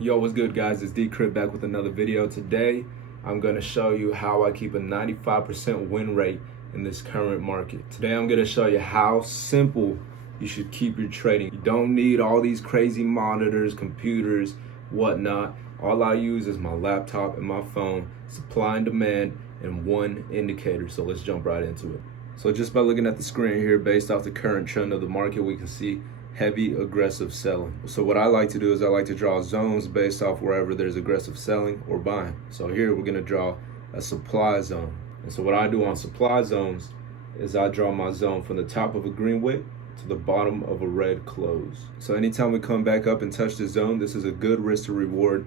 Yo, what's good, guys? It's Dcrypt back with another video. Today, I'm going to show you how I keep a 95% win rate in this current market. Today, I'm going to show you how simple you should keep your trading. You don't need all these crazy monitors, computers, whatnot. All I use is my laptop and my phone, supply and demand, and one indicator. So let's jump right into it. So just by looking at the screen here, based off the current trend of the market, we can see heavy aggressive selling. So what I like to do is I like to draw zones based off wherever there's aggressive selling or buying. So here we're gonna draw a supply zone. And so what I do on supply zones is I draw my zone from the top of a green wick to the bottom of a red close. So anytime we come back up and touch the zone, this is a good risk to reward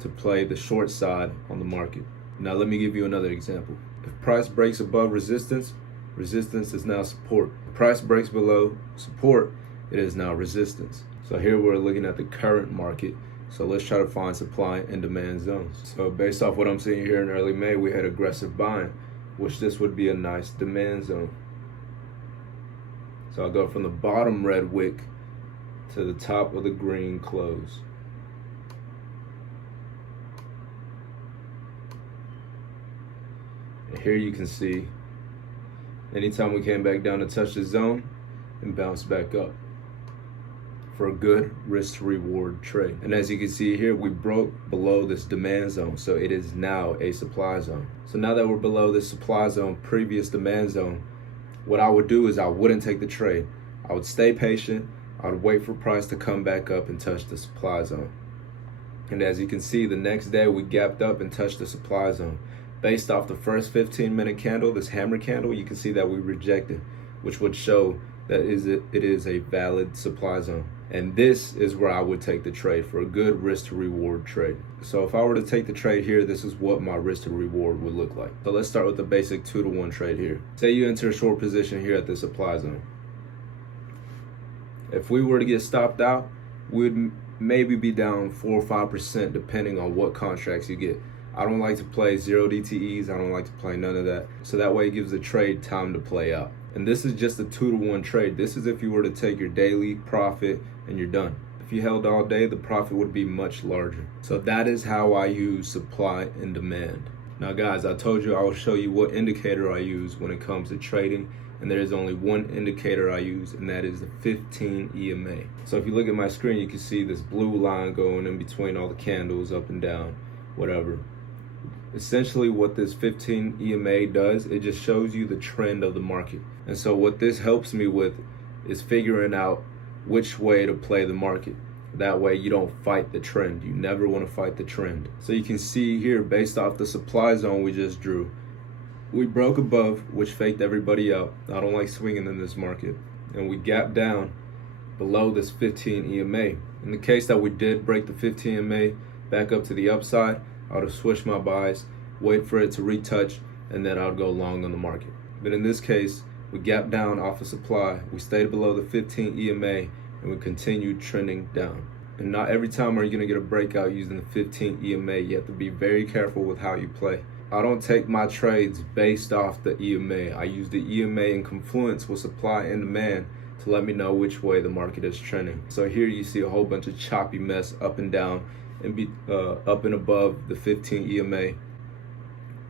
to play the short side on the market. Now let me give you another example. If price breaks above resistance, resistance is now support. If price breaks below support, it is now resistance. So here we're looking at the current market. So let's try to find supply and demand zones. So based off what I'm seeing here in early May, we had aggressive buying, which this would be a nice demand zone. So I'll go from the bottom red wick to the top of the green close. And here you can see, anytime we came back down to touch the zone and bounce back up for a good risk to reward trade. And as you can see here, we broke below this demand zone, so it is now a supply zone. So now that we're below this supply zone, previous demand zone, what I would do is I wouldn't take the trade. I would stay patient. I would wait for price to come back up and touch the supply zone. And as you can see, the next day we gapped up and touched the supply zone. Based off the first 15-minute candle, this hammer candle, you can see that we rejected, which would show that it is a valid supply zone. And this is where I would take the trade for a good risk to reward trade. So if I were to take the trade here, this is what my risk to reward would look like. So let's start with the basic 2-to-1 trade here. Say you enter a short position here at the supply zone. If we were to get stopped out, we'd maybe be down 4 or 5% depending on what contracts you get. I don't like to play 0 DTEs. I don't like to play none of that. So that way it gives the trade time to play out. And this is just a 2-to-1 trade. This is if you were to take your daily profit and you're done. If you held all day, the profit would be much larger. So that is how I use supply and demand. Now guys, I told you I will show you what indicator I use when it comes to trading. And there is only one indicator I use, and that is the 15 EMA. So if you look at my screen, you can see this blue line going in between all the candles up and down, whatever. Essentially what this 15 EMA does, it just shows you the trend of the market. And so what this helps me with is figuring out which way to play the market. That way you don't fight the trend. You never want to fight the trend. So you can see here, based off the supply zone we just drew, we broke above, which faked everybody out. I don't like swinging in this market. And we gapped down below this 15 EMA. In the case that we did break the 15 EMA back up to the upside, I would have switched my buys, wait for it to retouch, and then I would go long on the market. But in this case, we gapped down off of supply, we stayed below the 15 EMA, and we continued trending down. And not every time are you gonna get a breakout using the 15 EMA. You have to be very careful with how you play. I don't take my trades based off the EMA. I use the EMA in confluence with supply and demand to let me know which way the market is trending. So here you see a whole bunch of choppy mess up and down and up and above the 15 EMA.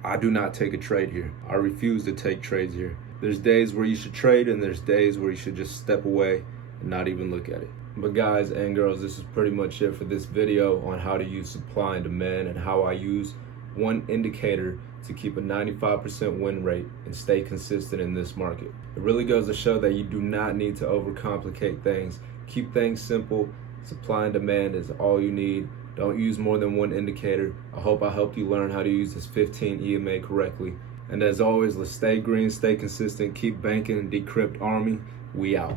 I do not take a trade here. I refuse to take trades here. There's days where you should trade and there's days where you should just step away and not even look at it. But guys and girls, this is pretty much it for this video on how to use supply and demand and how I use one indicator to keep a 95% win rate and stay consistent in this market. It really goes to show that you do not need to overcomplicate things. Keep things simple. Supply and demand is all you need. Don't use more than one indicator. I hope I helped you learn how to use this 15 EMA correctly. And as always, let's stay green, stay consistent, keep banking, Dcrypt Army. We out.